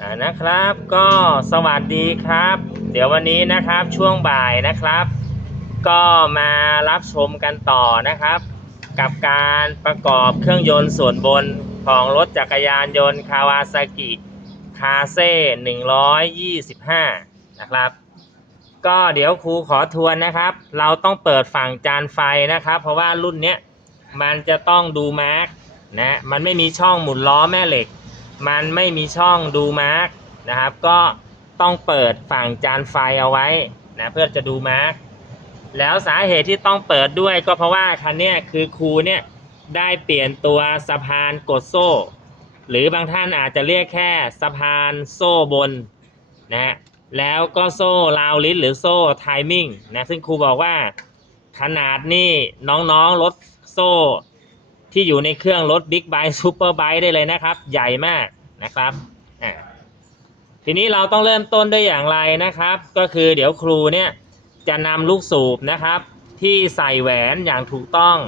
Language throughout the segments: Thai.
อ่านะครับก็สวัสดีครับ เดี๋ยววันนี้นะครับช่วงบ่ายนะครับ ก็มารับชมกันต่อนะครับ กับการประกอบเครื่องยนต์ส่วนบนของรถจักรยานยนต์คาวาซากิคาเซ่125 นะครับ ก็เดี๋ยวครูขอทวนนะครับ เราต้องเปิดฝั่งจานไฟนะครับ เพราะว่ารุ่นเนี้ยมันจะต้องดูมาร์กนะมันไม่มีช่องหมุนล้อแม่เหล็ก มันไม่มีช่องดูมาร์กนะครับ ก็ต้องเปิดฝั่งจานไฟเอาไว้นะเพื่อจะดูมาร์กแล้วสาเหตุที่ต้องเปิดด้วยก็เพราะว่าคันเนี้ยคือครูเนี่ยได้เปลี่ยนตัวสะพานกดโซ่ หรือบางท่านอาจจะเรียกแค่สะพานโซ่บนนะฮะแล้วก็โซ่ลาวลิสหรือโซ่ไทมิ่งนะซึ่งครูบอกว่าขนาดนี่น้องๆรถโซ่ ที่อยู่ในเครื่องรถบิ๊กไบค์ซูเปอร์ไบค์ได้เลยนะครับ ใหญ่มากนะครับอ่าทีนี้เราต้องเริ่มต้นด้วยอย่างไรนะครับ ก็คือเดี๋ยวครูเนี่ยจะนำลูกสูบนะครับ ที่ใส่แหวนอย่างถูกต้อง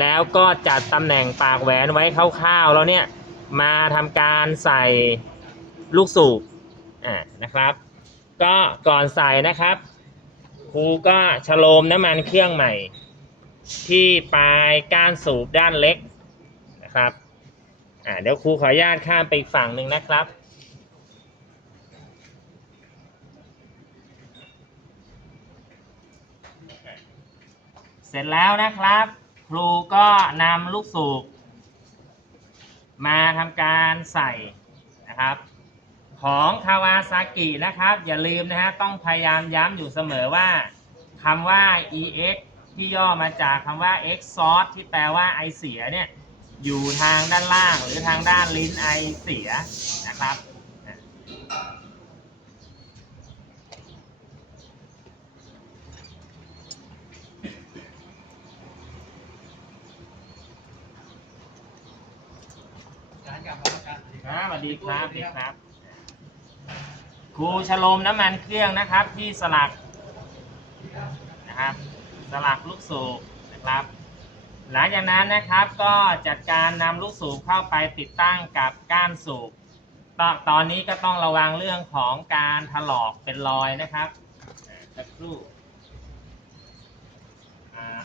แล้วก็จัดตำแหน่งปากแหวนไว้คร่าวๆแล้วเนี่ยมาทำการใส่ลูกสูบอ่านะครับ ก็ก่อนใส่นะครับครูก็ฉโลมน้ำมันเครื่องใหม่ ที่ปลายก้านสูบด้านเล็กนะครับอ่าเดี๋ยวครูขออนุญาตข้ามไปอีกฝั่งหนึ่งนะครับ เสร็จแล้วนะครับ ครูก็นำลูกสูบมาทำการใส่นะครับของคาวาซากินะครับ อย่าลืมนะฮะต้องพยายามย้ำอยู่เสมอว่าคำว่า ex ที่ย่อมาจากคำว่า exhaust ที่แปลว่าไอเสียเนี่ยอยู่ทางด้านล่างหรือทางด้านลิ้นไอเสียนะครับครับสวัสดีครับสวัสดีครับ ครูฉโลมน้ำมันเครื่องนะครับ ที่สลัก ลักลูกสูบนะครับ หลังจากนั้นนะครับก็จัดการนำลูกสูบเข้าไปติดตั้งกับก้านสูบตอนตอนนี้ก็ต้องระวังเรื่องของการถลอกเป็นรอยนะครับสักครู่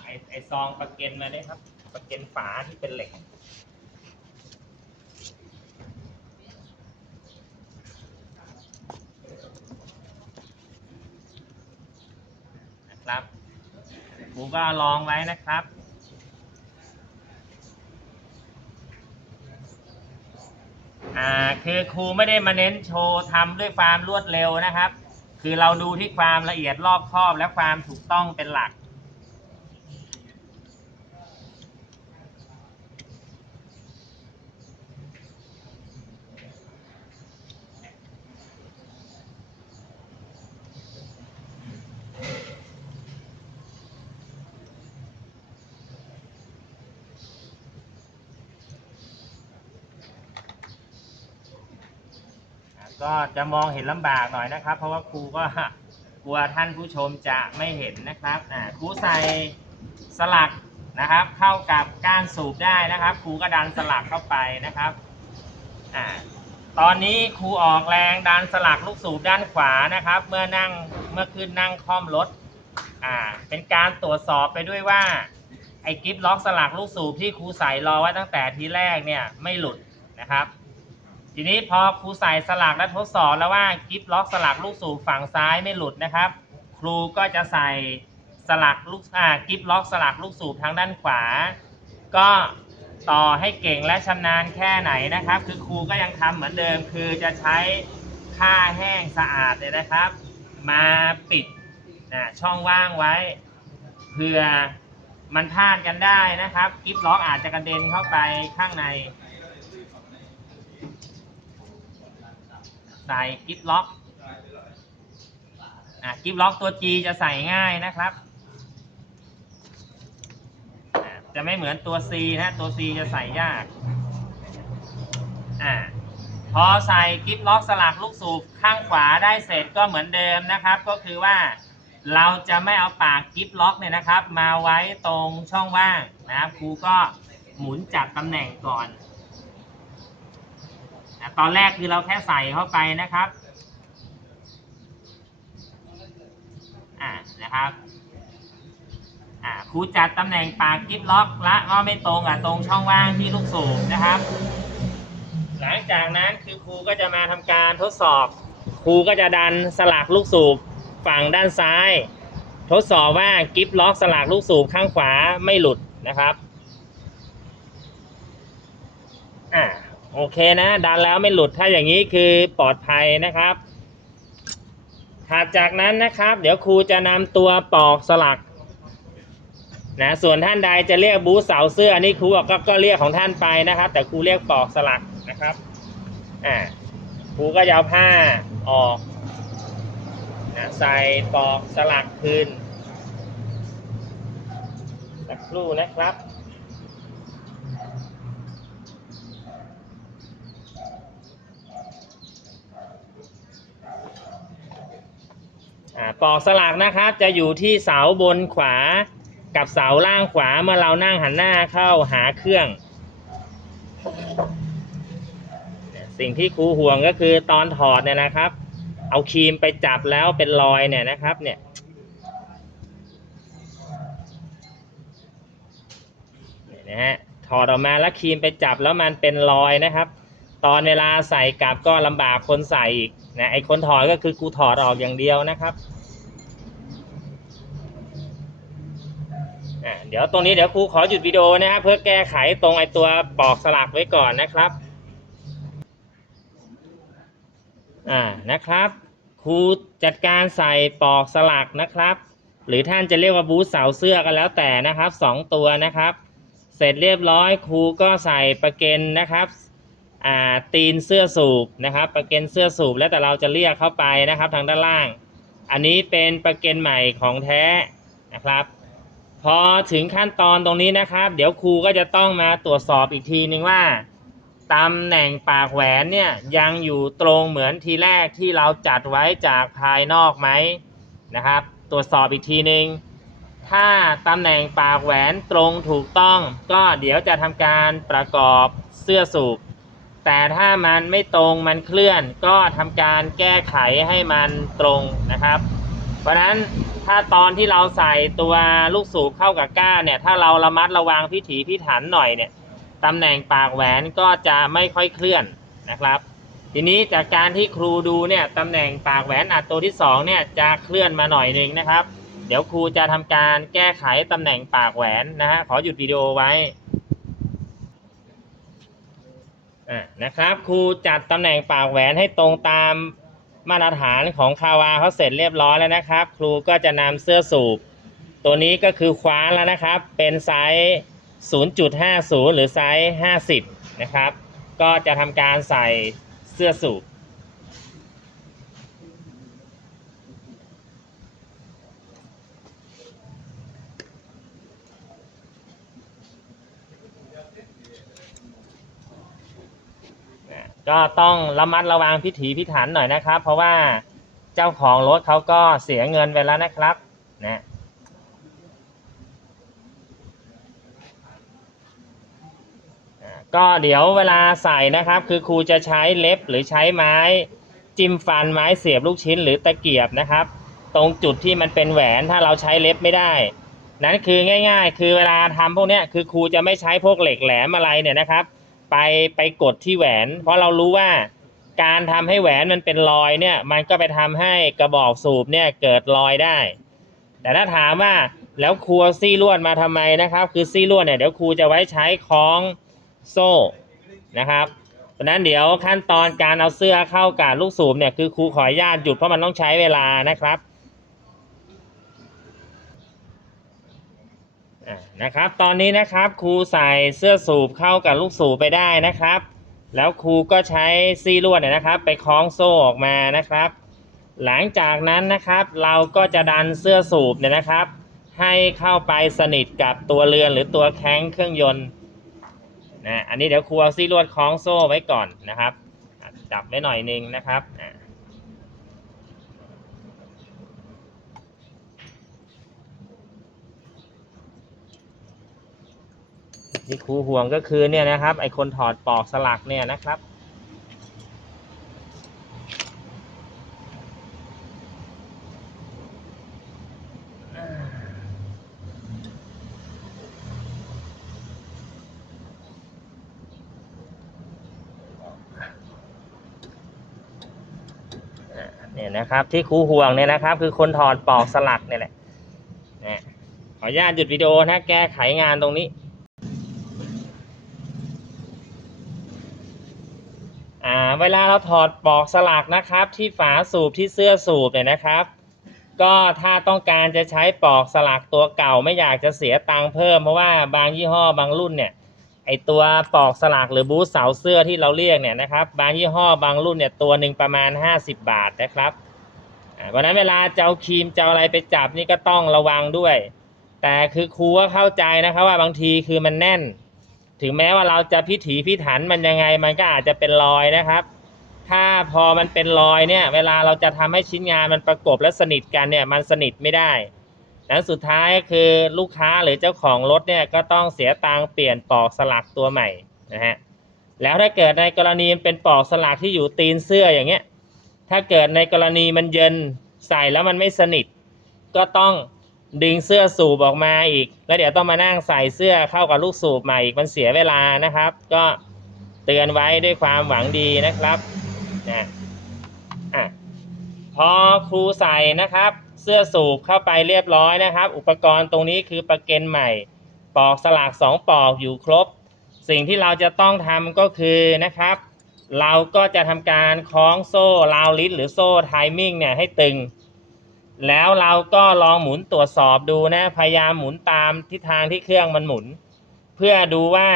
ไอไอซองประเก็นมาได้ครับ ประเก็นฝาที่เป็นเหล็กนะครับ ครูก็ลองไว้นะครับ อ่าคือครูไม่ได้มาเน้นโชว์ทำด้วยความรวดเร็วนะครับ คือเราดูที่ความละเอียดรอบคอบและความถูกต้องเป็นหลัก ก็จะมองเห็นลำบากหน่อยนะครับ เพราะว่าครูก็กลัวท่านผู้ชมจะไม่เห็นนะครับครูใส่สลักนะครับ เข้ากับก้านสูบได้นะครับ ครูก็ดันสลักเข้าไปนะครับอ่าตอนนี้ครูออกแรงดันสลักลูกสูบด้านขวานะครับ เมื่อนั่งเมื่อขึ้นนั่งคล่อมรถอ่าเป็นการตรวจสอบไปด้วยว่าไอ้กิฟล็อกสลักลูกสูบที่ครูใส่รอไว้ตั้งแต่ทีแรกเนี่ยไม่หลุดนะครับ ทีนี้พอครูใส่สลักและทดสอบแล้วว่ากิฟล็อกสลักลูกสูบฝั่งซ้ายไม่หลุดนะครับ ครูก็จะใส่สลักลูกอ่ากิฟล็อกสลักลูกสูบทางด้านขวา ก็ต่อให้เก่งและชำนาญแค่ไหนนะครับ คือครูก็ยังทำเหมือนเดิม คือจะใช้ผ้าแห้งสะอาดเลยนะครับ มาปิดนะช่องว่างไว้เผื่อมันพลาดกันได้นะครับกิฟล็อกอาจจะกระเด็นเข้าไปข้างใน ใส่กิฟล็อกอะกิฟล็อกตัว G จะใส่ง่ายนะครับ จะไม่เหมือนตัว C นะตัว C จะใส่ยากอะพอใส่กิฟล็อกสลักลูกสูบข้างขวาได้เสร็จก็เหมือนเดิมนะครับ ก็คือว่าเราจะไม่เอาปากกิฟล็อกเนี่ยนะครับ มาไว้ตรงช่องว่างนะครับครูก็หมุนจัดตำแหน่งก่อน อะตอนแรกคือเราแค่ใส่เข้าไปนะครับอ่านะครับอ่าครูจัดตำแหน่งปากกิฟล็อกละก็ไม่ตรงกับตรงช่องว่างที่ลูกสูบนะครับ หลังจากนั้นคือครูก็จะมาทำการทดสอบ ครูก็จะดันสลักลูกสูบฝั่งด้านซ้าย ทดสอบว่ากิฟล็อกสลักลูกสูบข้างขวาไม่หลุดนะครับอ่า โอเคนะ ดันแล้วไม่หลุดถ้าอย่างนี้คือปลอดภัยนะครับถัดจากนั้นนะครับ เดี๋ยวครูจะนำตัวปอกสลักนะส่วนท่านใดจะเรียกบูเสาเสื้ออันนี้ครูก็ก็เรียกของท่านไปนะครับ แต่ครูเรียกปอกสลักนะครับอ่าครูก็จะเอาผ้าออกนะใส่ปอกสลักคืนสักครู่นะครับ ปอกสลักนะครับจะอยู่ที่เสาบนขวากับเสาล่างขวาเมื่อเรานั่งหันหน้าเข้าหาเครื่อง สิ่งที่ครูห่วงก็คือตอนถอดเนี่ยนะครับ เอาครีมไปจับแล้วเป็นรอยเนี่ยนะครับ เนี่ยเนี่ยนะฮะถอดออกมาแล้วครีมไปจับแล้วมันเป็นรอยนะครับ ตอนเวลาใส่กลับก็ลำบากคนใส่อีกนะไอคนถอดก็คือกูถอดออกอย่างเดียวนะครับอะเดี๋ยวตรงนี้เดี๋ยวครูขอหยุดวิดีโอนะครับเพื่อแก้ไขตรงไอตัวปอกสลักไว้ก่อนนะครับอ่านะครับครูจัดการใส่ปอกสลักนะครับ หรือท่านจะเรียกว่าบูธเสาเสื้อกันแล้วแต่นะครับสองตัวนะครับ เสร็จเรียบร้อยครูก็ใส่ประเกนนะครับ อ่าตีนเสื้อสูบนะครับประเกนเสื้อสูบแล้วแต่เราจะเรียกเข้าไปนะครับทางด้านล่าง อันนี้เป็นประเกนใหม่ของแท้นะครับพอถึงขั้นตอนตรงนี้นะครับ เดี๋ยวครูก็จะต้องมาตรวจสอบอีกทีนึงว่าตำแหน่งปากแหวนเนี่ยยังอยู่ตรงเหมือนทีแรกที่เราจัดไว้จากภายนอกไหมนะครับ ตรวจสอบอีกทีนึง ถ้าตำแหน่งปากแหวนตรงถูกต้อง ก็เดี๋ยวจะทำการประกอบเสื้อสูบ แต่ถ้ามันไม่ตรงมันเคลื่อนก็ทำการแก้ไขให้มันตรงนะครับ เพราะฉะนั้นถ้าตอนที่เราใส่ตัวลูกสูบเข้ากับก้านเนี่ย ถ้าเราระมัดระวังพิถีพิถันหน่อยเนี่ยตำแหน่งปากแหวนก็จะไม่ค่อยเคลื่อนนะครับ ทีนี้จากการที่ครูดูเนี่ยตำแหน่งปากแหวนอัดตัวที่สองเนี่ยจะเคลื่อนมาหน่อยหนึ่งนะครับ เดี๋ยวครูจะทำการแก้ไขตำแหน่งปากแหวนนะฮะขอหยุดวิดีโอไว้ อะนะครับครูจัดตำแหน่งปากแหวนให้ตรงตามมาตรฐานของคาวาเขาเสร็จเรียบร้อยแล้วนะครับ ครูก็จะนำเสื้อสูบ ตัวนี้ก็คือคว้านแล้วนะครับ เป็นไซส์ 0.50 หรือไซส์ 50 นะครับ ก็จะทำการใส่เสื้อสูบ ก็ต้องระมัดระวังพิถีพิถันหน่อยนะครับ เพราะว่าเจ้าของรถเขาก็เสียเงินไปแล้วนะครับนะอ่ก็เดี๋ยวเวลาใส่นะครับ คือครูจะใช้เล็บหรือใช้ไม้ จิ้มฟันไม้เสียบลูกชิ้นหรือตะเกียบนะครับ ตรงจุดที่มันเป็นแหวนถ้าเราใช้เล็บไม่ได้ นั้นคือง่าย ๆ คือเวลาทำพวกเนี้ยคือครูจะไม่ใช้พวกเหล็กแหลมอะไรเนี่ยนะครับ ไปไปกดที่แหวน เพราะเรารู้ว่าการทำให้แหวนมันเป็นรอยเนี่ย มันก็ไปทำให้กระบอกสูบเนี่ยเกิดรอยได้ แต่ถ้าถามว่าแล้วครูเอาซี่ลวดมาทำไมนะครับ คือซี่ลวดเนี่ยเดี๋ยวครูจะไว้ใช้คล้องโซ่นะครับเพราะฉะนั้นเดี๋ยวขั้นตอนการเอาเสื้อเข้ากับลูกสูบเนี่ยคือครูขออนุญาตหยุดเพราะมันต้องใช้เวลานะครับ อะ นะครับ ตอนนี้นะครับครูใส่เสื้อสูบเข้ากับลูกสูบไปได้นะครับ แล้วครูก็ใช้ซี่ลวดเนี่ยนะครับ ไปคล้องโซ่ออกมานะครับ หลังจากนั้นนะครับเราก็จะดันเสื้อสูบเนี่ยนะครับ ให้เข้าไปสนิทกับตัวเรือนหรือตัวแข้งเครื่องยนต์นะอันนี้เดี๋ยวครูเอาซี่ลวดคล้องโซ่ไว้ก่อนนะครับจับไว้หน่อยนึงนะครับ ที่ครูห่วงก็คือเนี่ยนะครับ ไอคนถอดปอกสลักเนี่ยนะครับ เนี่ยนะครับที่ครูห่วงเนี่ยนะครับ คือคนถอดปอกสลักเนี่ยแหละขออนุญาตหยุดวิดีโอนะแก้ไขงานตรงนี้ เวลาเราถอดปลอกสลักนะครับ ที่ฝาสูบที่เสื้อสูบเนี่ยนะครับ ก็ถ้าต้องการจะใช้ปลอกสลักตัวเก่าไม่อยากจะเสียตังค์เพิ่มเพราะว่าบางยี่ห้อบางรุ่นเนี่ยไอตัวปลอกสลักหรือบูทเสาเสื้อที่เราเรียกเนี่ยนะครับ บางยี่ห้อบางรุ่นเนี่ยตัวหนึ่งประมาณ 50 บาทนะครับเพราะนั้นเวลาเจะเอาครีมเจะเอาอะไรไปจับนี่ก็ต้องระวังด้วย แต่คือครูก็เข้าใจนะครับว่าบางทีคือมันแน่น ถึงแม้ว่าเราจะพิถีพิถันมันยังไง มันก็อาจจะเป็นรอยนะครับ ถ้าพอมันเป็นรอยเนี่ย เวลาเราจะทำให้ชิ้นงานมันประกบและสนิทกันเนี่ย มันสนิทไม่ได้นั้นสุดท้ายคือลูกค้าหรือเจ้าของรถเนี่ยก็ต้องเสียตังเปลี่ยนปลอกสลักตัวใหม่นะฮะแล้วถ้าเกิดในกรณีเป็นปลอกสลักที่อยู่ตีนเสื้ออย่างเงี้ย ถ้าเกิดในกรณีมันเยินใส่แล้วมันไม่สนิท ก็ต้อง ดึงเสื้อสูบออกมาอีก แล้วเดี๋ยวต้องมานั่งใส่เสื้อเข้ากับลูกสูบใหม่อีกมันเสียเวลานะครับ ก็เตือนไว้ด้วยความหวังดีนะครับนะอะพอครูใส่นะครับ เสื้อสูบเข้าไปเรียบร้อยนะครับ อุปกรณ์ตรงนี้คือประเก็นใหม่ ปอกสลากสองปอกอยู่ครบ สิ่งที่เราจะต้องทำก็คือนะครับ เราก็จะทำการคล้องโซ่ราวลิสหรือโซ่ไทมิ่งเนี่ยให้ตึง แล้วเราก็ลองหมุนตรวจสอบดูนะ พยายามหมุนตามทิศทางที่เครื่องมันหมุน เพื่อดูว่า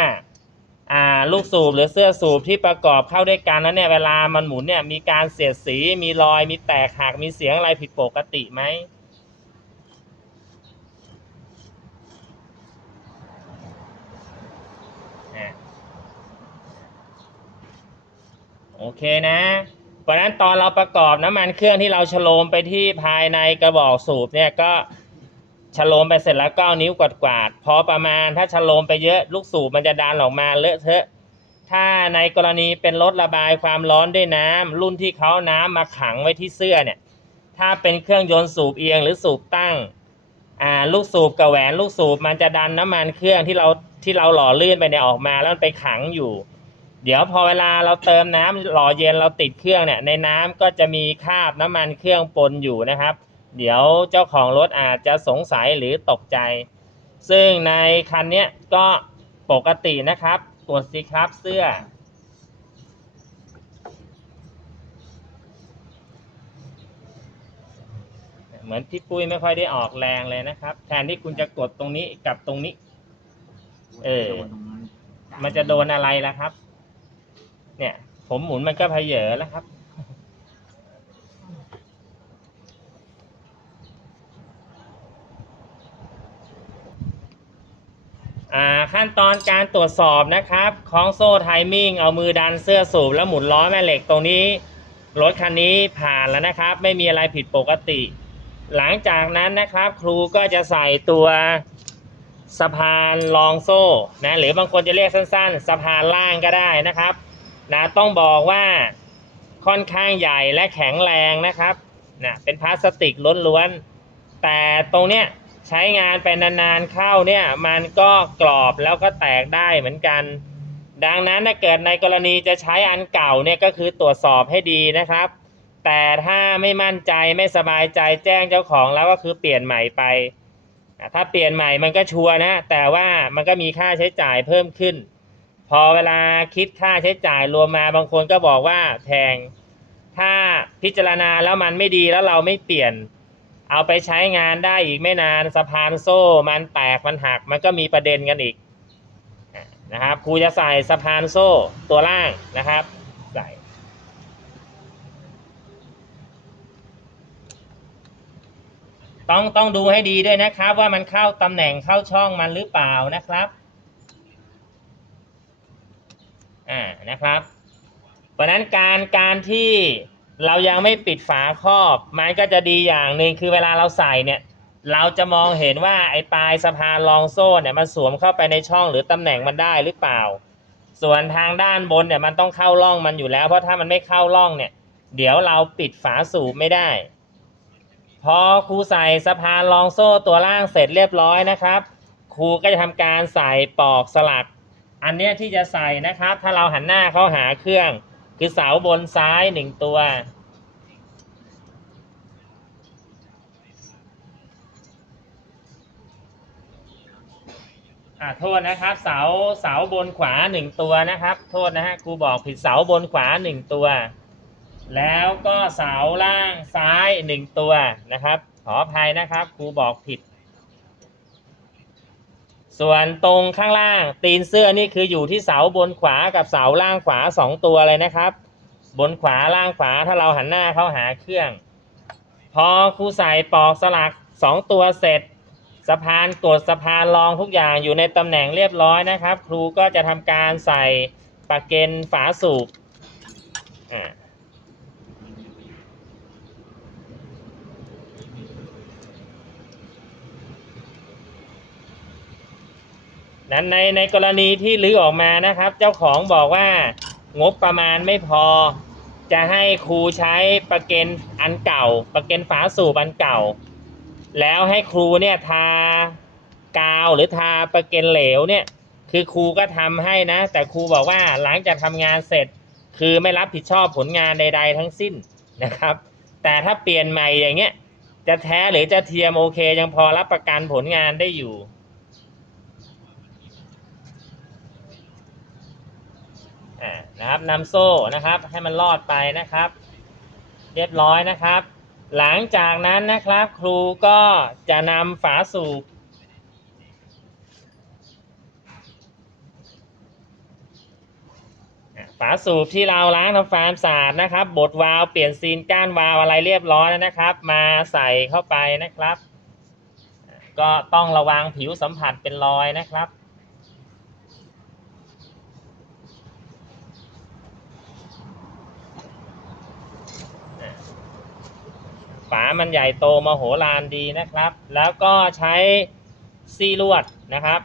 อ่าลูกสูบหรือเสื้อสูบที่ประกอบเข้าด้วยกันนั้นเนี่ยเวลามันหมุนเนี่ยมีการเสียดสีมีรอยมีแตกหักมีเสียงอะไรผิดปกติไหมโอเคนะ เพราะนั้นตอนเราประกอบน้ำมันเครื่องที่เราชโลมไปที่ภายในกระบอกสูบเนี่ยก็ชโลมไปเสร็จแล้วก็เอานิ้วกวาดกวาดๆพอประมาณถ้าชโลมไปเยอะลูกสูบมันจะดันออกมาเลอะเทอะ ถ้าในกรณีเป็นรถระบายความร้อนด้วยน้ำรุ่นที่เขาน้ำมาขังไว้ที่เสื้อเนี่ย ถ้าเป็นเครื่องยนต์สูบเอียงหรือสูบตั้งอ่าลูกสูบกับแหวนลูกสูบมันจะดันน้ำมันเครื่องที่เราที่เราหล่อลื่นไปเนี่ยออกมาแล้วมันไปขังอยู่ เดี๋ยวพอเวลาเราเติมน้ำหล่อเย็นเราติดเครื่องเนี่ยในน้ำก็จะมีคราบน้ำมันเครื่องปนอยู่นะครับ เดี๋ยวเจ้าของรถอาจจะสงสัยหรือตกใจ ซึ่งในคันนี้ก็ปกตินะครับตรวจสิครับเสื้อ เหมือนพี่ปุ้ยไม่ค่อยได้ออกแรงเลยนะครับ แทนที่คุณจะกดตรงนี้กับตรงนี้ เออ มันจะโดนอะไรล่ะครับ ผมหมุนมันก็เพเยอแล้วครับอ่าขั้นตอนการตรวจสอบนะครับคล้องโซ่ไทมิ่งเอามือดันเสื้อสูบแล้วหมุนล้อแม่เหล็กตรงนี้ รถคันนี้ผ่านแล้วนะครับ ไม่มีอะไรผิดปกติ หลังจากนั้นนะครับ ครูก็จะใส่ตัวสะพานรองโซ่นะหรือบางคนจะเรียกสั้นๆ สะพานล่างก็ได้นะครับ นะต้องบอกว่าค่อนข้างใหญ่และแข็งแรงนะครับนะเป็นพลาสติกล้วนๆแต่ตรงเนี้ยใช้งานไปนานๆเข้าเนี่ยมันก็กรอบแล้วก็แตกได้เหมือนกัน ดังนั้นถ้าเกิดในกรณีจะใช้อันเก่าเนี่ยก็คือตรวจสอบให้ดีนะครับ แต่ถ้าไม่มั่นใจไม่สบายใจแจ้งเจ้าของแล้วก็คือเปลี่ยนใหม่ไป ถ้าเปลี่ยนใหม่มันก็ชัวร์นะ แต่ว่ามันก็มีค่าใช้จ่ายเพิ่มขึ้น พอเวลาคิดค่าใช้จ่ายรวมมาบางคนก็บอกว่าแพง ถ้าพิจารณาแล้วมันไม่ดีแล้วเราไม่เปลี่ยน เอาไปใช้งานได้อีกไม่นานสะพานโซ่ มันแตกมันหักมันก็มีประเด็นกันอีกนะครับครูจะใส่สะพานโซ่ตัวล่างนะครับ ใส่ต้องต้องดูให้ดีด้วยนะครับ ว่ามันเข้าตำแหน่งเข้าช่องมันหรือเปล่านะครับ อ่านะครับ เพราะนั้นการการที่เรายังไม่ปิดฝาครอบมันก็จะดีอย่างหนึ่งคือเวลาเราใส่เนี่ย เราจะมองเห็นว่าไอ้ปลายสะพานรองโซ่เนี่ยมันสวมเข้าไปในช่องหรือตำแหน่งมันได้หรือเปล่า ส่วนทางด้านบนเนี่ยมันต้องเข้าร่องมันอยู่แล้ว เพราะถ้ามันไม่เข้าร่องเนี่ย เดี๋ยวเราปิดฝาสูบไม่ได้ พอครูใส่สะพานรองโซ่ตัวล่างเสร็จเรียบร้อยนะครับ ครูก็จะทำการใส่ปลอกสลัก อันเนี้ยที่จะใส่นะครับ ถ้าเราหันหน้าเข้าหาเครื่อง คือเสาบนซ้ายหนึ่งตัว อ่าโทษนะครับ เสาเสาบนขวาหนึ่งตัวนะครับ โทษนะฮะครูบอกผิดเสาบนขวาหนึ่งตัว แล้วก็เสาล่างซ้ายหนึ่งตัวนะครับ ขออภัยนะครับครูบอกผิด ส่วนตรงข้างล่างตีนเสื้อนี่คืออยู่ที่เสาบนขวากับเสาล่างขวาสองตัวเลยนะครับ บนขวาล่างขวาถ้าเราหันหน้าเข้าหาเครื่อง พอครูใส่ปลอกสลักสองตัวเสร็จสะพานกดสะพานรองทุกอย่างอยู่ในตำแหน่งเรียบร้อยนะครับ ครูก็จะทำการใส่ปากเกนฝาสูบอ่า นั้นในในกรณีที่รื้อออกมานะครับ เจ้าของบอกว่างบประมาณไม่พอ จะให้ครูใช้ประเกนอันเก่า ประเกนฝาสูบอันเก่า แล้วให้ครูเนี่ยทากาวหรือทาประเกนเหลวเนี่ยคือครูก็ทำให้นะ แต่ครูบอกว่าหลังจากทำงานเสร็จ คือไม่รับผิดชอบผลงานใด ๆ ทั้งสิ้นนะครับ แต่ถ้าเปลี่ยนใหม่อย่างเงี้ยจะแท้หรือจะเทียมโอเค ยังพอรับประกันผลงานได้อยู่ อ่า นะครับนำโซ่นะครับให้มันรอดไปนะครับ เรียบร้อยนะครับ หลังจากนั้นนะครับครูก็จะนำฝาสูบฝาสูบที่เราล้างทำความสะอาดนะครับ บดวาล์วเปลี่ยนซีนก้านวาล์วอะไรเรียบร้อยแล้วนะครับ มาใส่เข้าไปนะครับ ก็ต้องระวังผิวสัมผัสเป็นรอยนะครับ มันใหญ่โตมโหฬารดีนะครับ แล้วก็ใช้ซี่ลวดนะครับ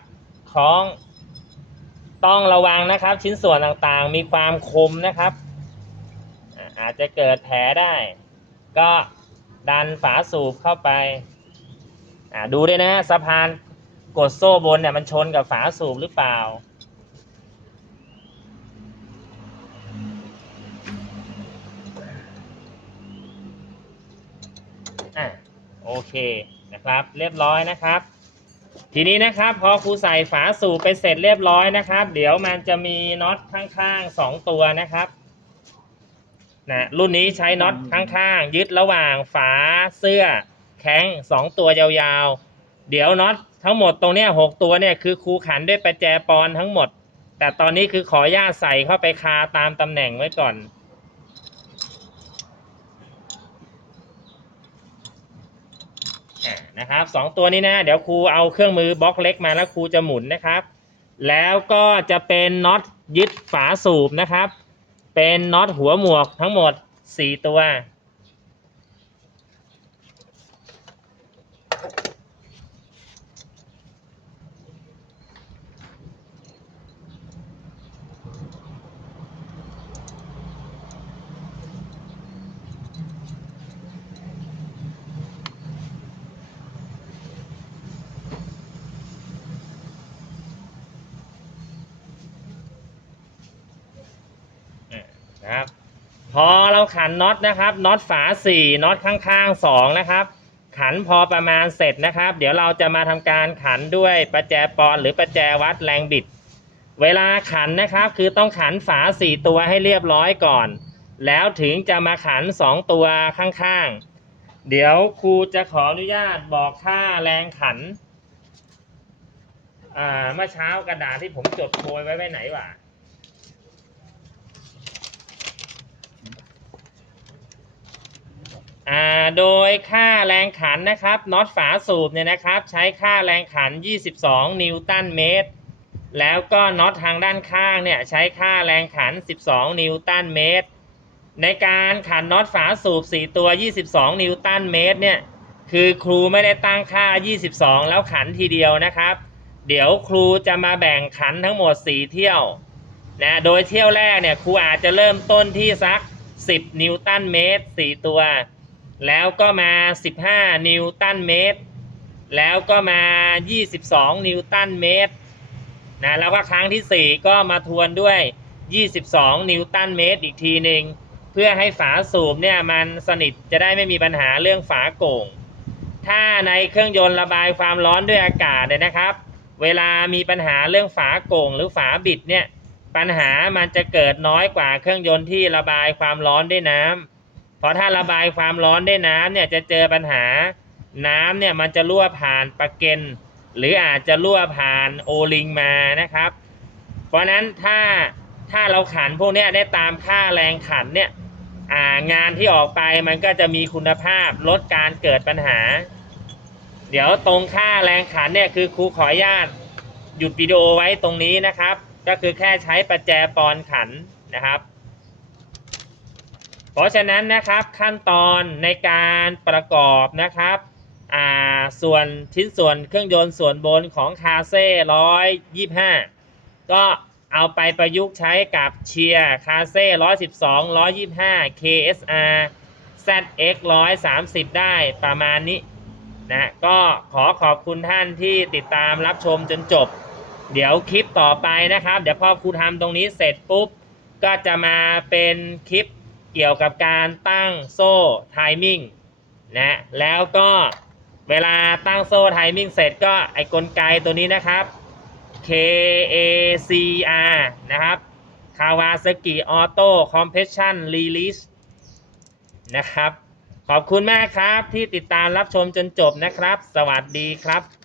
คล้อง ต้องระวังนะครับ ชิ้นส่วนต่างๆ มีความคมนะครับ อาจจะเกิดแผลได้ ก็ดันฝาสูบเข้าไปดูด้วยนะสะพานกดโซ่บนเนี่ยมันชนกับฝาสูบหรือเปล่า อะโอเคนะครับ เรียบร้อยนะครับ ทีนี้นะครับพอครูใส่ฝาสูบไปเสร็จเรียบร้อยนะครับ เดี๋ยวมันจะมีน็อตข้างๆสองตัวนะครับนะรุ่นนี้ใช้น็อตข้างๆยึดระหว่างฝาเสื้อแข้งสองตัวยาวๆ เดี๋ยวน็อตทั้งหมดตรงเนี้ยหกตัวเนี่ยคือครูขันด้วยประแจปอนทั้งหมด แต่ตอนนี้คือขอญาตใส่เข้าไปคาตามตำแหน่งไว้ก่อน อะนะครับสองตัวนี้นะ เดี๋ยวครูเอาเครื่องมือบล็อกเล็กมาแล้วครูจะหมุนนะครับ แล้วก็จะเป็นน็อตยึดฝาสูบนะครับ เป็นน็อตหัวหมวกทั้งหมด 4 ตัว อเราขันน็อตนะครับน็อตฝาสี่น็อตข้างๆสองนะครับ ขันพอประมาณเสร็จนะครับ เดี๋ยวเราจะมาทำการขันด้วยประแจปอนหรือประแจวัดแรงบิด เวลาขันนะครับ คือต้องขันฝาสี่ตัวให้เรียบร้อยก่อน แล้วถึงจะมาขันสองตัวข้างๆ เดี๋ยวครูจะขออนุญาตบอกค่าแรงขันเมื่อเช้ากระดาษที่ผมจดโพยไว้ไว้ไหนวะ อ่าโดยค่าแรงขันนะครับน็อตฝาสูบเนี่ยนะครับ ใช้ค่าแรงขัน 22 นิวตันเมตร แล้วก็น็อตทางด้านข้างเนี่ยใช้ค่าแรงขัน 12 นิวตันเมตร ในการขันน็อตฝาสูบ 4 ตัว 22 นิวตันเมตรเนี่ยคือครูไม่ได้ตั้งค่า 22 แล้วขันทีเดียวนะครับ เดี๋ยวครูจะมาแบ่งขันทั้งหมด 4 เที่ยวนะโดยเที่ยวแรกเนี่ยครูอาจจะเริ่มต้นที่สัก 10 นิวตันเมตร 4 ตัว แล้วก็มา 15 นิวตันเมตร แล้วก็มา 22 นิวตันเมตรนะแล้วก็ครั้งที่ 4 ก็มาทวนด้วย 22 นิวตันเมตรอีกทีหนึ่งเพื่อให้ฝาสูบเนี่ยมันสนิทจะได้ไม่มีปัญหาเรื่องฝาโก่ง ถ้าในเครื่องยนต์ระบายความร้อนด้วยอากาศเนี่ยนะครับ เวลามีปัญหาเรื่องฝาโก่งหรือฝาบิดเนี่ยปัญหามันจะเกิดน้อยกว่าเครื่องยนต์ที่ระบายความร้อนด้วยน้ำ เพราะถ้าระบายความร้อนด้วยน้ำเนี่ยจะเจอปัญหาน้ำเนี่ยมันจะรั่วผ่านปะเกนหรืออาจจะรั่วผ่านโอลิงมานะครับ เพราะนั้นถ้าถ้าเราขันพวกนี้ได้ตามค่าแรงขันเนี่ยางานที่ออกไปมันก็จะมีคุณภาพลดการเกิดปัญหา เดี๋ยวตรงค่าแรงขันเนี่ยคือครูขออนุญาตหยุดวิดีโอไว้ตรงนี้นะครับ ก็คือแค่ใช้ประแจปอนขันนะครับ เพราะฉะนั้นนะครับขั้นตอนในการประกอบนะครับส่วนชิ้นส่วนเครื่องยนต์ส่วนบนของคาเซ่ร้อยยี่ห้าก็เอาไปประยุกต์ใช้กับเชียร์คาเซ่ร้อยสิบสองร้อยยี่ห้า KSR ZX ร้อยสามสิบได้ประมาณนี้นะก็ขอขอบคุณท่านที่ติดตามรับชมจนจบ เดี๋ยวคลิปต่อไปนะครับ เดี๋ยวพอครูทำตรงนี้เสร็จปุ๊บ ก็จะมาเป็นคลิป เกี่ยวกับการตั้งโซ่ไทมิ่งนะแล้วก็เวลาตั้งโซ่ไทมิ่งเสร็จก็ไอ้กลไกตัวนี้นะครับ KACR นะครับ Kawasaki Auto Compression Release นะครับ ขอบคุณมากครับที่ติดตามรับชมจนจบนะครับ สวัสดีครับ